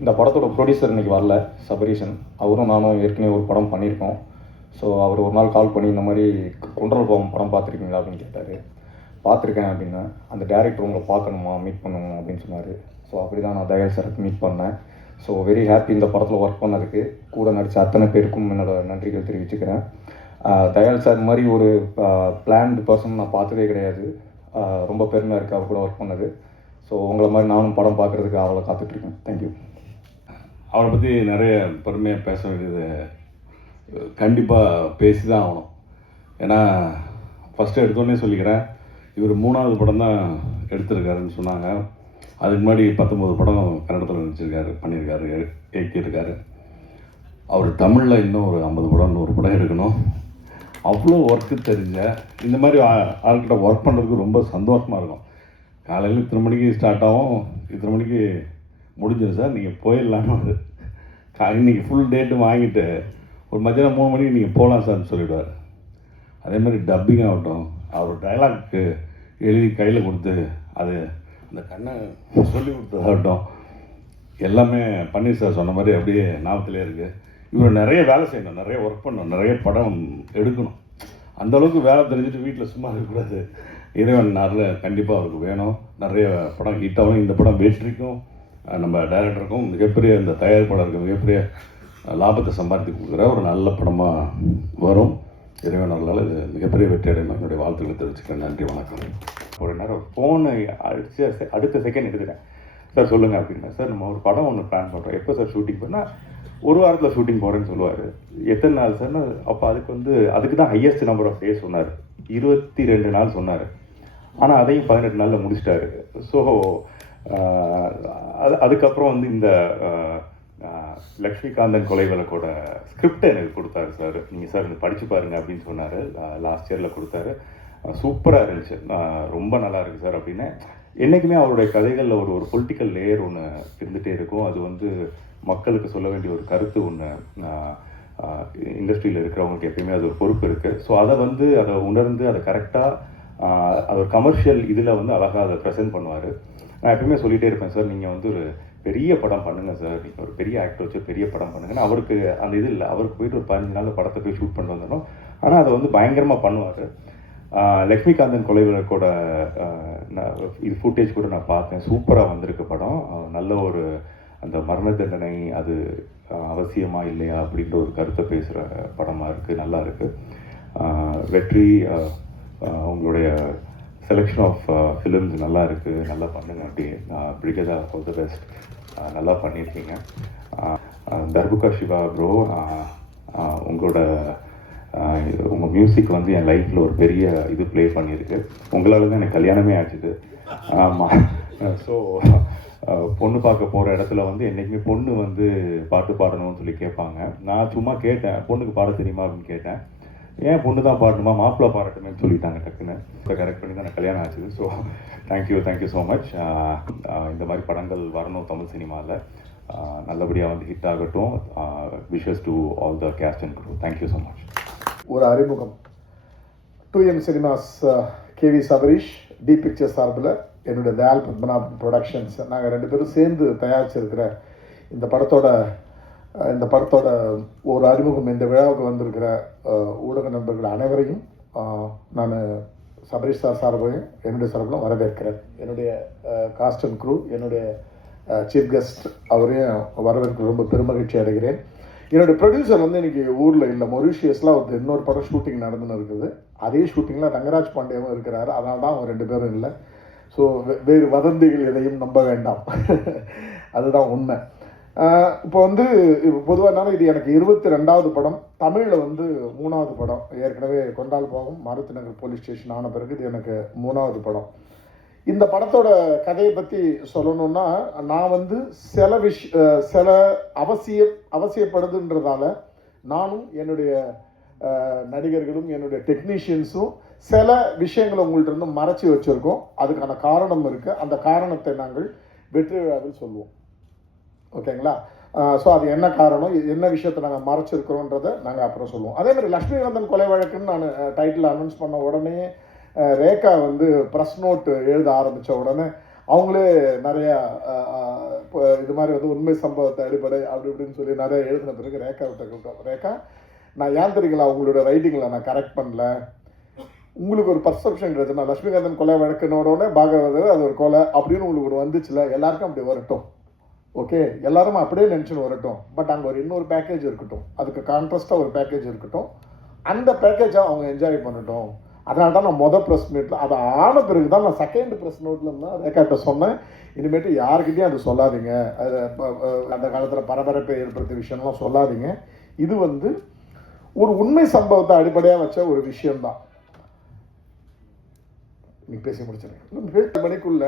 இந்த படத்தோட ப்ரொடியூசர் இன்றைக்கி வரல, சபரீஷன். அவரும் நானும் ஏற்கனவே ஒரு படம் பண்ணியிருக்கோம். ஸோ அவர் ஒரு நாள் கால் பண்ணி இந்த மாதிரி கொன்றல் பாவம் படம் பார்த்துருக்கீங்களா அப்படின்னு கேட்டார். பார்த்துருக்கேன் அப்படின்னா, அந்த டேரக்டர் உங்களை பார்க்கணுமா, மீட் பண்ணணும் அப்படின்னு சொன்னார். ஸோ அப்படி தான் நான் தயால் சாருக்கு மீட் பண்ணேன். ஸோ வெரி ஹாப்பி இந்த படத்தில் ஒர்க் பண்ணதுக்கு. கூட நடித்த அத்தனை பேருக்கும் என்னோடய நன்றிகள் தெரிவிச்சுக்கிறேன். தயால் சார் மாதிரி ஒரு பிளான்டு பர்சன் நான் பார்த்ததே கிடையாது. ரொம்ப பெருமையாக இருக்குது அவர் கூட ஒர்க் பண்ணது. ஸோ உங்களை மாதிரி நானும் படம் பார்க்குறதுக்கு அவளை காத்துட்ருக்கேன். தேங்க்யூ. அவரை பற்றி நிறைய பெருமையாக பேச வேண்டியது கண்டிப்பாக பேசி தான் ஆகணும். ஏன்னா ஃபஸ்ட்டு எடுத்தோடனே சொல்லிக்கிறேன், இவர் 3வது படம் தான் எடுத்திருக்காருன்னு சொன்னாங்க. அதுக்கு முன்னாடி 19 படம் கன்னடத்தில் நடிச்சிருக்காரு, பண்ணியிருக்காரு, இயக்கியிருக்காரு. அவர் தமிழில் இன்னும் ஒரு 50 படம் 100 படம் எடுக்கணும். அவ்வளோ ஒர்க்கு தெரிஞ்ச இந்த மாதிரி ஆள்கிட்ட ஒர்க் பண்ணுறதுக்கு ரொம்ப சந்தோஷமாக இருக்கும். காலையில் இத்தனை மணிக்கு ஸ்டார்ட் ஆகும், இத்தனை மணிக்கு முடிஞ்சிடும் சார், நீங்கள் போயிடலான்னு இன்றைக்கி ஃபுல் டேட்டு வாங்கிட்டு ஒரு மத்தியானம் 3 மணிக்கு நீங்கள் போகலாம் சார்னு சொல்லிவிடுவார். அதே மாதிரி டப்பிங் ஆகட்டும், அவர் டைலாக்கு எழுதி கையில் கொடுத்து அது அந்த கண்ணை சொல்லி கொடுத்ததாகட்டும், எல்லாமே பன்னீர் சார் சொன்ன மாதிரி அப்படியே ஞாபகத்திலே இருக்குது. இவர் நிறைய வேலை செய்யணும், நிறைய ஒர்க் பண்ணணும், நிறைய படம் எடுக்கணும். அந்தளவுக்கு வேலை தெரிஞ்சுட்டு வீட்டில் சும்மா இருக்கக்கூடாது. இறைவன் கண்டிப்பாக அவருக்கு வேணும். நிறைய படம் ஹிட் ஆகணும். இந்த படம் வெற்றிக்கும் நம்ம டைரக்டருக்கும் மிகப்பெரிய, இந்த தயாரிப்பாளருக்கு மிகப்பெரிய லாபத்தை சம்பாதித்து கொடுக்குற ஒரு நல்ல படமாக வரும். இறைவன் அருளால் இது மிகப்பெரிய வெற்றி அடையணும். என்னுடைய வாழ்த்துக்களை தெரிவிச்சுக்கிறேன். நன்றி, வணக்கம். ஒரு நேரம் ஃபோனை அடித்து அடுத்த செகண்ட் எடுத்துட்டேன். சார் சொல்லுங்கள் அப்படின்னா, சார் நம்ம ஒரு படம் ஒன்று பிளான் பண்ணுறோம், எப்போ சார் ஷூட்டிங் பண்ணால் 1 வாரத்தில் ஷூட்டிங் போகிறேன்னு சொல்லுவார். எத்தனை நாள் சார்னா, அப்போ அதுக்கு தான் ஹையஸ்ட் நம்பர் ஆஃப் டேஸ் சொன்னார். 22 நாள் சொன்னார். ஆனால் அதையும் 18 நாளில் முடிச்சிட்டாரு. ஸோ அதுக்கப்புறம் இந்த லக்ஷ்மிகாந்தன் கொலை வழக்கோட ஸ்கிரிப்டை எனக்கு கொடுத்தாரு சார். நீங்கள் சார் எனக்கு படித்து பாருங்கள் அப்படின்னு சொன்னார். லாஸ்ட் இயரில் கொடுத்தாரு. சூப்பராக இருந்துச்சு, ரொம்ப நல்லா இருக்குது சார் அப்படின்னு. என்றைக்குமே அவருடைய கதைகளில் ஒரு பொலிட்டிக்கல் லேயர் ஒன்று இருந்துகிட்டே இருக்கும். அது மக்களுக்கு சொல்ல வேண்டிய ஒரு கருத்து ஒன்று, இண்டஸ்ட்ரியில் இருக்கிறவங்களுக்கு எப்பயுமே அது ஒரு பொறுப்பு இருக்குது. ஸோ அதை உணர்ந்து அதை கரெக்டாக அது ஒரு கமர்ஷியல் இதில் அழகாக அதை ப்ரெசென்ட் பண்ணுவார். நான் எப்பயுமே சொல்லிகிட்டே இருப்பேன், சார் நீங்கள் ஒரு பெரிய படம் பண்ணுங்கள் சார், நீங்கள் ஒரு பெரிய ஆக்டர் வச்சு பெரிய படம் பண்ணுங்கன்னா, அவருக்கு அந்த இது இல்லை. அவருக்கு போயிட்டு ஒரு 15 நாளில் படத்தை போய் ஷூட் பண்ணிட்டு வந்துடணும். ஆனால் அதை பயங்கரமாக பண்ணுவார். லக்ஷ்மிகாந்தன் கொலை வழக்கோட இது ஃபுட்டேஜ் கூட நான் பார்த்தேன். சூப்பராக வந்திருக்கு படம். நல்ல ஒரு அந்த மரண தண்டனை அது அவசியமா இல்லையா அப்படின்ற ஒரு கருத்தை பேசுகிற படமாக இருக்குது. நல்லா இருக்குது. வெற்றி, உங்களுடைய செலெக்ஷன் ஆஃப் ஃபிலிம்ஸ் நல்லா இருக்குது, நல்லா பண்ணுங்க. அப்படியே பிரிகேதா ஆல் தி பெஸ்ட், நல்லா பண்ணியிருக்கீங்க. தர்புகா சிவா ப்ரோ, உங்கள் மியூசிக் என் லைஃப்பில் ஒரு பெரிய இது ப்ளே பண்ணியிருக்கு. உங்களால் தான் எனக்கு கல்யாணமே ஆச்சுது. ஆமாம். ஸோ பொண்ணு பார்க்க போகிற இடத்துல என்றைக்குமே பொண்ணு பாட்டு பாடணும்னு சொல்லி கேட்பாங்க. நான் சும்மா கேட்டேன், பொண்ணுக்கு பாட தெரியுமா அப்படின்னு கேட்டேன். ஏன் பொண்ணு தான் பாடணுமா, மாப்பிள்ளை பாடட்டுமேன்னு சொல்லிட்டாங்க டக்குன்னு. இப்போ கரெக்ட் பண்ணி தான் எனக்கு கல்யாணம் ஆச்சுது. So thank you so much. இந்த மாதிரி படங்கள் வரணும் தமிழ் சினிமாவில். நல்லபடியாக ஹிட் ஆகட்டும். Wishes to all the cast and crew. Thank you so much. ஒரு அறிமுகம். 2M cinemas KV Sabarish, T pictures சார்பில் என்னுடைய தயால் பத்மநாபன் ப்ரொடக்ஷன்ஸ், நாங்கள் 2 பேரும் சேர்ந்து தயாரிச்சிருக்கிற இந்த படத்தோட ஒரு அறிமுகம். இந்த விழாவுக்கு வந்திருக்கிற ஊடக நண்பர்கள் அனைவரையும் நான் சபரீஷ் சார் சார்பையும் என்னுடைய சார்பிலும் வரவேற்கிறேன். என்னுடைய காஸ்ட் அண்ட் க்ரூ, என்னுடைய சீஃப் கெஸ்ட் அவரையும் வரவேற்க ரொம்ப பெருமகிழ்ச்சி அடைகிறேன். என்னுடைய ப்ரொடியூசர் இன்றைக்கி ஊரில் இல்லை, மொரிஷியஸில் இன்னொரு படம் ஷூட்டிங் நடந்துன்னு இருக்குது. அதே ஷூட்டிங்கில் ரங்கராஜ் பாண்டியாவும் இருக்கிறாரு. அதனால தான் அவங்க 2 பேரும் இல்லை. ஸோ வேறு வதந்திகள் எதையும் நம்ப வேண்டாம். அதுதான் உண்மை. இப்போ பொதுவாக இது எனக்கு 22வது படம். தமிழில் 3வது படம். ஏற்கனவே கொண்டால் போகும், மாருதி நகர் போலீஸ் ஸ்டேஷன் ஆன பிறகு இது எனக்கு 3வது படம். இந்த படத்தோட கதையை பற்றி சொல்லணுன்னா, நான் சில அவசியப்படுதுன்றதால நானும் என்னுடைய நடிகர்களும் என்னுடைய டெக்னீஷியன்ஸும் சில விஷயங்களை உங்கள்கிட்ட இருந்து மறைச்சி வச்சுருக்கோம். அதுக்கான காரணம் இருக்குது. அந்த காரணத்தை நாங்கள் வெற்றி விழாவில் சொல்லுவோம். ஓகேங்களா? ஸோ அது என்ன காரணம், என்ன விஷயத்தை நாங்கள் மறைச்சிருக்கிறோன்றதை நாங்கள் அப்புறம் சொல்லுவோம். அதேமாதிரி லக்ஷ்மிகாந்தன் கொலை வழக்குன்னு நான் டைட்டில் அனௌன்ஸ் பண்ண உடனே ரேகா ப்ரெஸ் நோட் எழுத ஆரம்பித்த உடனே அவங்களே நிறையா இப்போ இது மாதிரி வந்து உண்மை சம்பவத்தை அடிப்படை அப்படி இப்படின்னு சொல்லி நிறைய எழுதின பிறகு ரேகா விட்ட கூப்பிட்டோம். ரேகா, நான் ஏன் தெரியுங்களா உங்களோட ரைட்டிங்கில் நான் கரெக்ட் பண்ணல, உங்களுக்கு ஒரு பர்செப்ஷன் கிடைச்சுன்னா லட்சுமிகாந்தன் கொலை வழக்கினோடனே பாகவதர் அது ஒரு கொலை அப்படின்னு உங்களுக்கு ஒரு வந்துச்சுல, எல்லாருக்கும் அப்படி வரட்டும். ஓகே, எல்லாரும் அப்படியே நினச்சின்னு வரட்டும். பட் அங்கே ஒரு இன்னொரு பேக்கேஜ் இருக்கட்டும், அதுக்கு கான்ட்ராஸ்டாக ஒரு பேக்கேஜ் இருக்கட்டும். அந்த பேக்கேஜை அவங்க என்ஜாய் பண்ணட்டும். அதனால தான் நான் மொதல் ப்ரெஸ் மீட்டில் அது ஆன பிறகு தான் நான் செகண்ட் ப்ரெஸ் நோட்டில் தான் ரேகாட்ட சொன்னேன், இனிமேட்டு யாருக்கிட்டையும் அது சொல்லாதீங்க, அது அந்த காலத்தில் பரபரப்பை ஏற்படுத்திய விஷயம்லாம் சொல்லாதீங்க. இது வந்து ஒரு உண்மை சம்பவத்தை அடிப்படையாக வச்ச ஒரு விஷயம்தான். நீ பேசி முடிச்சிருக்கேன். 7 மணிக்குள்ள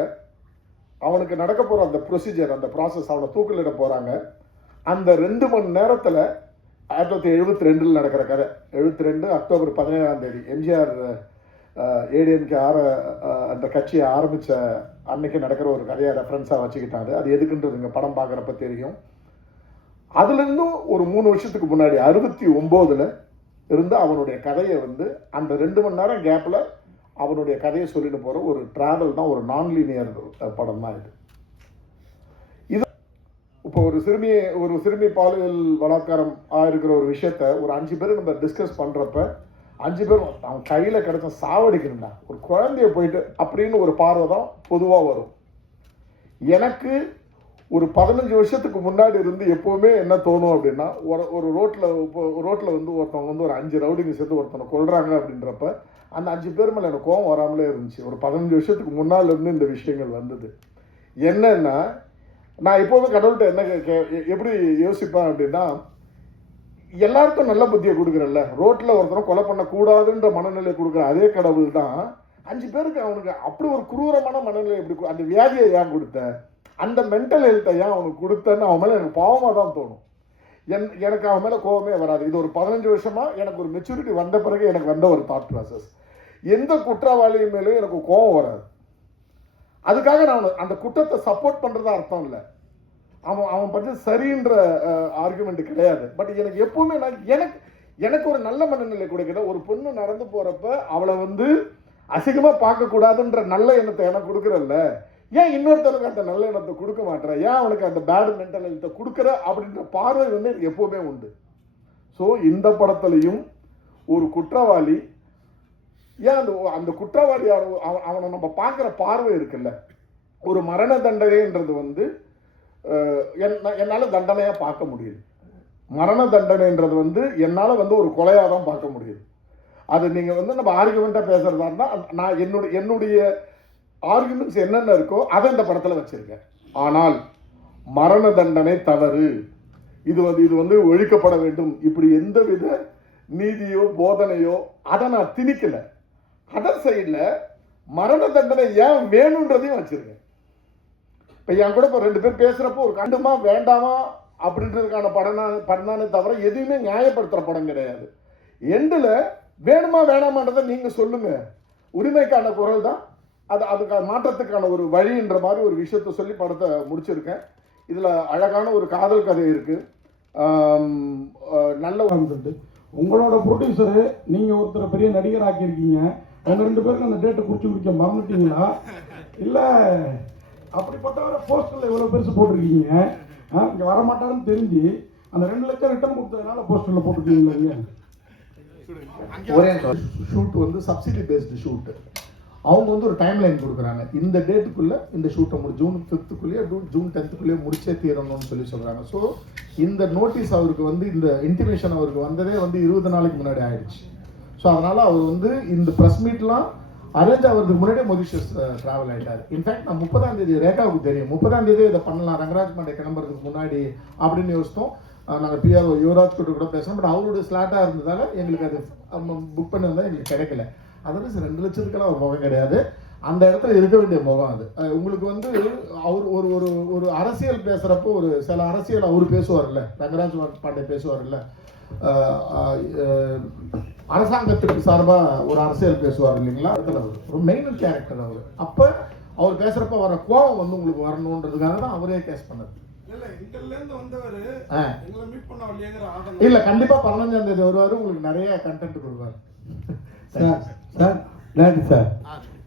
அவனுக்கு நடக்க போகிற அந்த ப்ரொசீஜர், அந்த ப்ராசஸ், அவனை தூக்கிலிட போகிறாங்க. அந்த 2 மணி நேரத்தில் 1972 நடக்கிற கதை. 72 அக்டோபர் 17 எம்ஜிஆர் ஏடிஎம்கே அந்த கட்சியை ஆரம்பித்த அன்னைக்கு நடக்கிற ஒரு கதையை ரெஃபரன்ஸாக வச்சுக்கிட்டாரு. அது எதுக்குன்றது இங்கே படம் பார்க்குறப்ப தெரியும். அதுலேருந்தும் ஒரு 3 வருஷத்துக்கு முன்னாடி 69 இருந்து அவனுடைய கதையை வந்து அந்த 2 மணி நேரம் கேப்பில் அவனுடைய கதையை சொல்லிட்டு போகிற ஒரு ட்ராவல் தான், ஒரு நான் லீனியர் படம் தான் இது. இப்போ ஒரு சிறுமி பாலியல் பலாத்காரம் ஆகிருக்கிற ஒரு விஷயத்த ஒரு 5 பேர் நம்ம டிஸ்கஸ் பண்ணுறப்ப 5 பேர் அவன் கையில் கிடைச்ச சாவடிக்கணும்டா, ஒரு குழந்தைய போயிட்டு அப்படின்னு ஒரு பார்வை தான் பொதுவாக வரும். எனக்கு ஒரு 15 வருஷத்துக்கு முன்னாடி இருந்து எப்போவுமே என்ன தோணும் அப்படின்னா, ஒரு ரோட்டில் வந்து ஒருத்தவங்க வந்து ஒரு 5 ரவுடிங்க சேர்த்து ஒருத்தனை கொள்றாங்க அப்படின்றப்ப அந்த 5 பேர் மேலே எனக்கு கோவம் வராமலே இருந்துச்சு. ஒரு 15 வருஷத்துக்கு முன்னால் இருந்து இந்த விஷயங்கள் வந்தது. என்னன்னா, நான் எப்போவுமே கடவுள்கிட்ட என்ன எப்படி யோசிப்பேன் அப்படின்னா, எல்லாருக்கும் நல்ல புத்தியை கொடுக்குறல்ல, ரோட்டில் ஒருத்தரும் கொலை பண்ணக்கூடாதுன்ற மனநிலை கொடுக்குற அதே கடவுள் தான் 5 பேருக்கு அவனுக்கு அப்படி ஒரு குரூரமான மனநிலை எப்படி, அந்த வியாதியை ஏன் கொடுத்த, அந்த மென்டல் ஹெல்த்தை ஏன் அவனுக்கு கொடுத்தேன்னு அவன் மேலே எனக்கு பாவமாக தான் தோணும். எனக்கு அவன் மேலே கோவமே வராது. இது ஒரு 15 வருஷமாக எனக்கு ஒரு மெச்சூரிட்டி வந்த பிறகு எனக்கு வந்த ஒரு தாட் ப்ராசஸ். எந்த குற்றவாளியும் மேலேயும் எனக்கு கோவம் வராது. அதுக்காக நான் அந்த குற்றத்தை சப்போர்ட் பண்ணுறதா அர்த்தம் இல்லை. அவன் பற்றி சரின்ற ஆர்குமெண்ட் கிடையாது. பட் எனக்கு எப்பவுமே எனக்கு ஒரு நல்ல மனநிலை கொடுக்குற ஒரு பொண்ணு நடந்து போகிறப்ப அவளை வந்து அசிங்கமாக பார்க்கக்கூடாதுன்ற நல்ல எண்ணத்தை எனக்கு கொடுக்குறல்ல, ஏன் இன்னொருத்தருக்கு அந்த நல்ல எண்ணத்தை கொடுக்க மாட்டேற, ஏன் அவனுக்கு அந்த பேட் மென்டல் ஹெல்த்தை கொடுக்குற அப்படின்ற பார்வை வந்து எனக்கு எப்போவுமே உண்டு. ஸோ இந்த படத்துலையும் ஒரு குற்றவாளி ஏன் அந்த குற்றவாளி அவனை நம்ம பார்க்குற பார்வை இருக்குல்ல, ஒரு மரண தண்டனைன்றது வந்து என்னால் தண்டனையாக பார்க்க முடியுது. மரண தண்டனைன்றது வந்து என்னால் வந்து ஒரு கொலையாக தான் பார்க்க முடியுது. அது நீங்கள் வந்து நம்ம ஆர்குமெண்ட்டாக பேசுகிறதா இருந்தால் நான் என்னுடைய ஆர்குமெண்ட்ஸ் என்னென்ன இருக்கோ அதை இந்த படத்தில் வச்சுருக்கேன். ஆனால் மரண தண்டனை தவறு, இது வந்து ஒழிக்கப்பட வேண்டும், இப்படி எந்தவித நீதியோ போதனையோ அதை நான் திணிக்கலை. அதர் சைடில் மரண தண்டனை ஏன் வேணுன்றதையும் வச்சுருக்கேன். இப்போ என் கூட இப்போ 2 பேர் பேசுகிறப்போ ஒரு கண்டுமா வேண்டாமா அப்படின்றதுக்கான படம்தானே தவிர எதுவுமே நியாயப்படுத்துகிற படம் கிடையாது. எண்டில் வேணுமா வேணாமான்றதை நீங்கள் சொல்லுங்கள், உரிமைக்கான குரல் தான் அதுக்கான மாற்றத்துக்கான ஒரு வழின்ற மாதிரி ஒரு விஷயத்த சொல்லி படத்தை முடிச்சிருக்கேன். இதில் அழகான ஒரு காதல் கதை இருக்குது. நல்ல வந்துட்டு உங்களோட ப்ரொடியூசரு நீங்கள் ஒருத்தரை பெரிய நடிகர் ஆக்கியிருக்கீங்க, அவங்க 2 பேருக்கு அந்த டேட்டை குறித்து குடிக்க மறந்துட்டீங்களா, இல்லை அப்படிப்பட்டவரை போஸ்டரில் இவ்வளோ பெருசு போட்டிருக்கீங்க, இங்கே வரமாட்டாருன்னு தெரிஞ்சு அந்த 2 லட்சம் ரிட்டர்ன் கொடுத்ததுனால போஸ்டரில் போட்டிருக்கீங்களா? ஒரே ஷூட் வந்து சப்சிடி பேஸ்டு ஷூட்டு. அவங்க வந்து ஒரு டைம் லைன் கொடுக்குறாங்க, இந்த டேட்டுக்குள்ளே இந்த ஷூட்டை ஜூன் 5th ஜூன் 10th முடிச்சே தீரணும்னு சொல்கிறாங்க. ஸோ இந்த நோட்டீஸ் அவருக்கு வந்து இந்த இன்டிமேஷன் அவருக்கு வந்ததே வந்து 20 நாளைக்கு முன்னாடி ஆயிடுச்சு. ஸோ அதனால் அவர் வந்து இந்த ப்ரெஸ் மீட்லாம் அரேஞ்ச் ஆகிறதுக்கு முன்னாடியே மொரிஷியஸ் ட்ராவல் ஆகிட்டார். இன்ஃபேக்ட் நான் 30ஆம் தேதி ரேகாவுக்கு தெரியும், 30ஆம் தேதி இதை பண்ணலாம் ரங்கராஜ் பாண்டே கிளம்புறதுக்கு முன்னாடி அப்படின்னு யோசித்தோம். நாங்கள் பிஆர் யுவராஜ் கூட பேசுகிறோம். பட் அவருடைய ஸ்லாட்டாக இருந்ததால் எங்களுக்கு அது புக் பண்ணியிருந்தால் எங்களுக்கு கிடைக்கல. அதாவது 2 லட்சத்துக்கெல்லாம் ஒரு முகம் கிடையாது, அந்த இடத்துல இருக்க வேண்டிய முகம் அது. உங்களுக்கு வந்து அவர் ஒரு அரசியல் பேசுகிறப்போ ஒரு சில அரசியல் அவர் பேசுவார்ல, ரங்கராஜ் பாண்டே பேசுவார்ல, அரசாங்கத்துக்கு சார்பாக ஒரு அரசியல் பேசுவார் இல்லைங்களா, இடத்துல ஒரு மெயின் கேரக்டர் அவர். அப்போ அவர் பேசுகிறப்ப வர கோபம் வந்து உங்களுக்கு வரணுன்றதுக்காக தான் அவரே கேஸ் பண்ணது. இல்லை கண்டிப்பாக 15ஆம் தேதி வருவார், உங்களுக்கு நிறைய கண்டென்ட் கொடுப்பார். சார் டேரக்டர் சார்,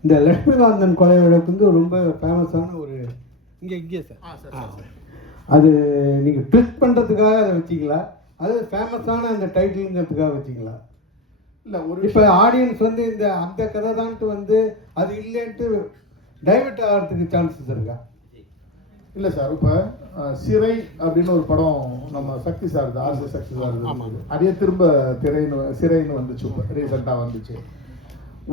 இந்த லட்சுமிகாந்தன் கொலை வழக்கு வந்து ரொம்ப ஃபேமஸான ஒரு இங்கே சார் அது நீங்கள் ட்விஸ்ட் பண்ணுறதுக்காக அதை வச்சிங்களா, அது ஃபேமஸான அந்த டைட்டிலுங்கிறதுக்காக வச்சிங்களா? இல்லை ஒரு இப்போ ஆடியன்ஸ் வந்து அந்த கதை தான்ட்டு வந்து அது இல்லைன்ட்டு டைவர்ட் ஆகிறதுக்கு சான்சஸ் இருக்கா? இல்லை சார், இப்போ சிறை அப்படின்னு ஒரு படம் நம்ம சக்தி சார் ஆர்சி சக்தி சார் அதே திரும்ப சிறைன்னு வந்துச்சு, ரீசெண்டாக வந்துச்சு.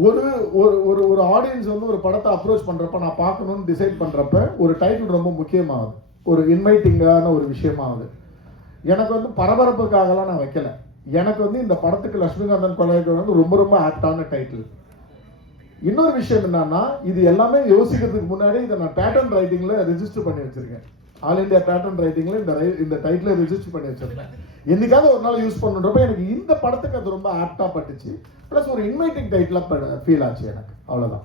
ஒரு ஒரு ஒரு ஆடியன்ஸ் வந்து ஒரு படத்தை அப்ரோச் பண்ணுறப்ப நான் பார்க்கணுன்னு டிசைட் பண்ணுறப்ப ஒரு டைட்டில் ரொம்ப முக்கியமாகுது, ஒரு இன்வைட்டிங்கான ஒரு விஷயமாகுது. எனக்கு வந்து பரபரப்புக்காகலாம் நான் வைக்கல. எனக்கு வந்து இந்த படத்துக்கு லட்சுமிகாந்தன் கொலைக்கு வந்து ரொம்ப ரொம்ப ஆப்டான டைட்டில். இன்னொரு விஷயம் என்னன்னா, இது எல்லாமே யோசிக்கிறதுக்கு முன்னாடி இதை நான் பேட்டர்ன் ரைட்டிங்கில் ரெஜிஸ்டர் பண்ணி வச்சிருக்கேன். ஆல் இண்டியா பேட்டர்ன் ரைட்டிங்கில் இந்த டைட்டிலை ரெஜிஸ்டர் பண்ணி வச்சிருக்கேன். என்னைக்காவது ஒரு நாள் யூஸ் பண்ணுறப்ப எனக்கு இந்த படத்துக்கு அது ரொம்ப ஆப்டாக பட்டுச்சு. ப்ளஸ் ஒரு இன்வைட்டிங் டைட்டிலாக ஃபீல் ஆச்சு எனக்கு, அவ்வளோதான்.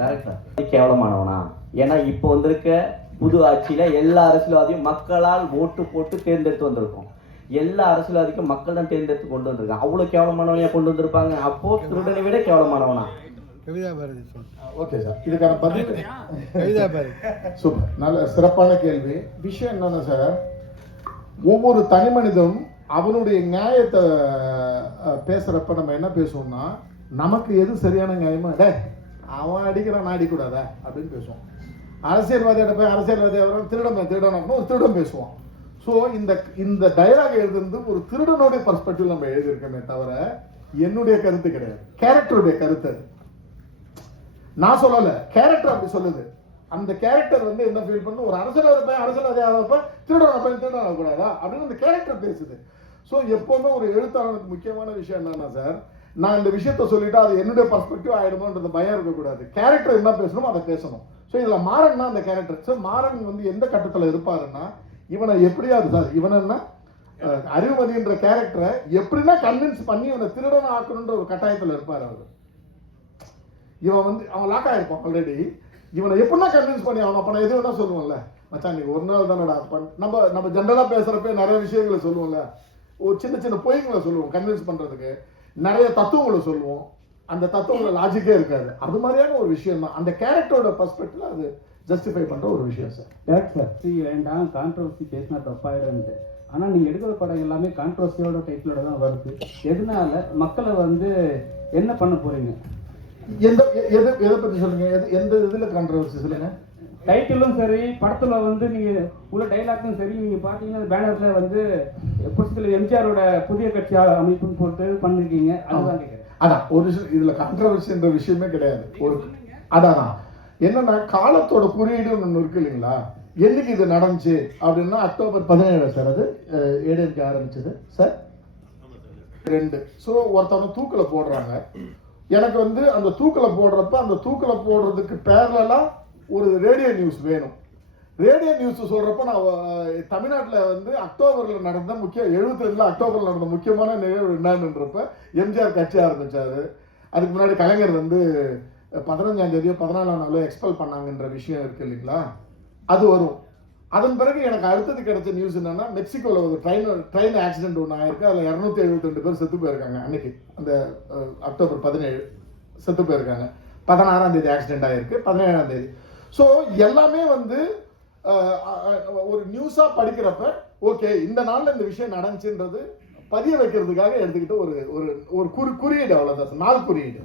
டைரக்டர் கேவலமானவனா? ஏன்னா இப்போ வந்திருக்க புது ஆட்சியில் எல்லா அரசியல்வாதியும் மக்களால் ஓட்டு போட்டு தேர்ந்தெடுத்து வந்திருக்கோம். எல்லா அரசியல்வாதிக்கும் மக்கள் தான் தேர்ந்தெடுத்து கொண்டு வந்திருக்காங்க. அவ்வளோ கேவலமானவனையா கொண்டு வந்திருப்பாங்க? அப்போ திருடனை விட கேவலமானவனா? கவிதா பாரதி சொல். ஓகே சார், இதுக்கான பதில் கவிதா பாரதி. சூப்பர், நல்ல சிறப்பான கேள்வி. விஷயம் என்னன்னா சார், ஒவ்வொரு தனி மனிதனும் அவனுடைய நியாயத்தை பேசுகிறப்ப நம்ம என்ன பேசுவோம்னா, நமக்கு எது சரியான நியாயமா, டே அவன் அடிக்கிறான் நான் அடிக்கூடாதா அப்படின்னு பேசுவோம். அரசியல்வாதியோட போய் அரசியல்வாதி திருடன் ஒரு திருடன் பேசுவோம். ஸோ இந்த டைலாக் எழுதுறது ஒரு திருடனுடைய பர்ஸ்பெக்டிவ் நம்ம எழுதியிருக்கோமே தவிர என்னுடைய கருத்து கிடையாது, கேரக்டருடைய கருத்து. நான் சொல்லலை, கேரக்டர் அப்படி சொல்லுது. அந்த கேரக்டர் வந்து என்ன ஃபீல் பண்ணு, ஒரு அரசியல்வாதி ஆகிறப்ப திருடன் ஆகக்கூடாதா அப்படின்னு அந்த கேரக்டர் பேசுது. ஸோ எப்போவுமே ஒரு எழுத்தாளனுக்கு முக்கியமான விஷயம் என்னன்னா சார், நான் இந்த விஷயத்த சொல்லிட்டா அது என்னுடைய பர்ஸ்பெக்டிவ் ஆகிடுமோன்றது பயம் இருக்கக்கூடாது. கேரக்டர் என்ன பேசணுமோ அதை பேசணும். ஸோ இதில் மாறன்னா அந்த கேரக்டர் சார், மாறன் வந்து எந்த கட்டத்தில் இருப்பாருன்னா, இவனை எப்படியாவது சார், இவன் என்ன அறிவுமதின்ற கேரக்டரை எப்படின்னா கன்வின்ஸ் பண்ணி இவனை திருடனை ஆக்கணுன்ற ஒரு கட்டாயத்தில் இருப்பார் அவர். இவன் வந்து அவன் லாக் ஆகிருப்பான் ஆல்ரெடி. இவனை எப்படின்னா கன்வின்ஸ் பண்ணி அவனை அப்போ நான் எது வேணா சொல்லுவோம்ல, மச்சான் நீ ஒரு நாள் தானடா நம்ம ஜென்ரலாக பேசுகிறப்ப நிறைய விஷயங்களை சொல்லுவோம்ல, ஒரு சின்ன பொய்களை சொல்லுவோம் கன்வின்ஸ் பண்ணுறதுக்கு, நிறைய தத்துவங்களை சொல்லுவோம். அந்த தத்துவங்களை லாஜிக்கே இருக்காது. அது மாதிரியான ஒரு விஷயம் தான் அந்த கேரக்டரோட பர்ஸ்பெக்டிவ்ல அது ஜஸ்டிஃபை பண்ணுற ஒரு விஷயம் சார். டேரக்டர் வேண்டாம் கான்ட்ரவர்சி பேசினா தப்பாயிடும்ட்டு, ஆனால் நீங்கள் எடுக்கிற படம் எல்லாமே கான்ட்ரவர்சியோட டைட்டிலோட தான் வருது. எதனால மக்களை வந்து என்ன பண்ண போறீங்க? எதை பற்றி சொல்லுங்க, எந்த இதில் கான்ட்ரவர்சி சொல்லுங்க. டைட்டிலும் சரி, படத்தில் வந்து நீங்கள் உள்ள டைலாக்கும் சரி, நீங்கள் பார்த்தீங்கன்னா பேனரில் வந்து புரட்சித்தலைவர் எம்ஜிஆரோட புதிய கட்சி அமைப்புன்னு போட்டு பண்ணிருக்கீங்க. அதுதான் கேட்குறேன். அதான் ஒரு விஷயம், இதில் கான்ட்ரவர்சின்ற விஷயமே கிடையாது. ஒரு அதான் என்னன்னா, காலத்தோட குறியீடுன்னு ஒன்று இருக்கு இல்லைங்களா. என்னைக்கு இது நடந்துச்சு அப்படின்னா அக்டோபர் 17 சார், அது ஏடிஎம்கே ஆரம்பிச்சது சார் 2. ஸோ ஒருத்தவங்க தூக்கில் போடுறாங்க. எனக்கு வந்து அந்த தூக்கில் போடுறப்ப அந்த தூக்கில் போடுறதுக்கு பேரலாக ஒரு ரேடியோ நியூஸ் வேணும். ரேடியோ நியூஸ் சொல்கிறப்ப நான் தமிழ்நாட்டில் வந்து அக்டோபரில் நடந்த 72 அக்டோபரில் நடந்த முக்கியமான நிகழ்வு என்னன்றப்ப எம்ஜிஆர் கட்சி ஆரம்பித்தார். அதுக்கு முன்னாடி கலைஞர் வந்து 15ஆம் தேதியோ 14ஆம் நாளோ எக்ஸ்பெல் பண்ணாங்கன்ற விஷயம் இருக்குது இல்லைங்களா, அது வரும். அதன் பிறகு எனக்கு அடுத்தது கிடைச்ச நியூஸ் என்னன்னா, மெக்சிகோவில் ஒரு ட்ரெயின் ஆக்சிடென்ட் ஒன்று ஆயிருக்கு. அதில் 272 பேர் செத்து போயிருக்காங்க. அன்னைக்கு அந்த அக்டோபர் 17 செத்து போயிருக்காங்க. 16ஆம் தேதி ஆக்சிடென்ட் ஆயிருக்கு, 17ஆம் தேதி. ஸோ எல்லாமே வந்து ஒரு நியூஸாக படிக்கிறப்ப ஓகே இந்த நாளில் இந்த விஷயம் நடந்துச்சுன்றது பதிய வைக்கிறதுக்காக எடுத்துக்கிட்டு ஒரு குறியீடு, அவ்வளோதான், நாள் குறியீடு.